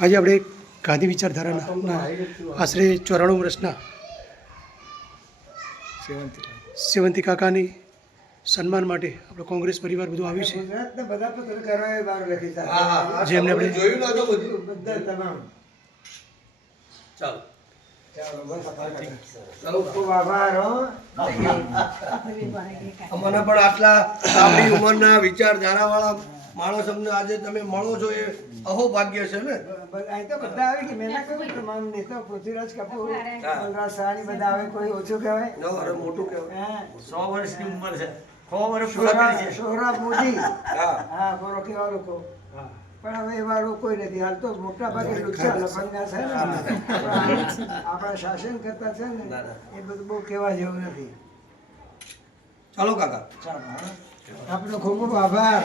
આજે આપણે ગાંધી વિચારધારાના આશરે ચોરાણું વર્ષના સેવંતી કાકાની સન્માન માટે આપણો કોંગ્રેસ પરિવાર બધું આવ્યું છે. બધા પત્રકારોએ બહાર લખી જેમને આપણે- જોયું બધા? તમામ. ચાલો. ચાલો બસ ચાલો. ખૂબ ખૂબ આભાર હો. અમને પણ આટલા આપણી ઉંમરના વિચારધારાવાળા માણસ અમને આજે તમે મળો છો એ અહોભાગ્ય છે ને? તો બધા આવે કે મેં ના કહ્યું તમામ નેતા પૃથ્વીરાજ કપૂર બલરાજ સહાની બધા આવે કોઈ ઓછું કહેવાય? નો અરે મોટું કહેવાય. હા. સો વર્ષની ઉંમર છે. સો વર્ષ પૂરા સોહરાબ કરી છે. સોહરાબ મોદી. હા. હા બોલો કેવા લોકો? પણ હવે એવા લોકો કોઈ નથી. હાલ તો મોટા ભાગે લફંગા છે ને. આપણા શાસન કરતા છે ને એ બધું બહુ કહેવા જેવું નથી. ચાલો કાકા. ચાલો. આપનો ખૂબ ખૂબ આભાર.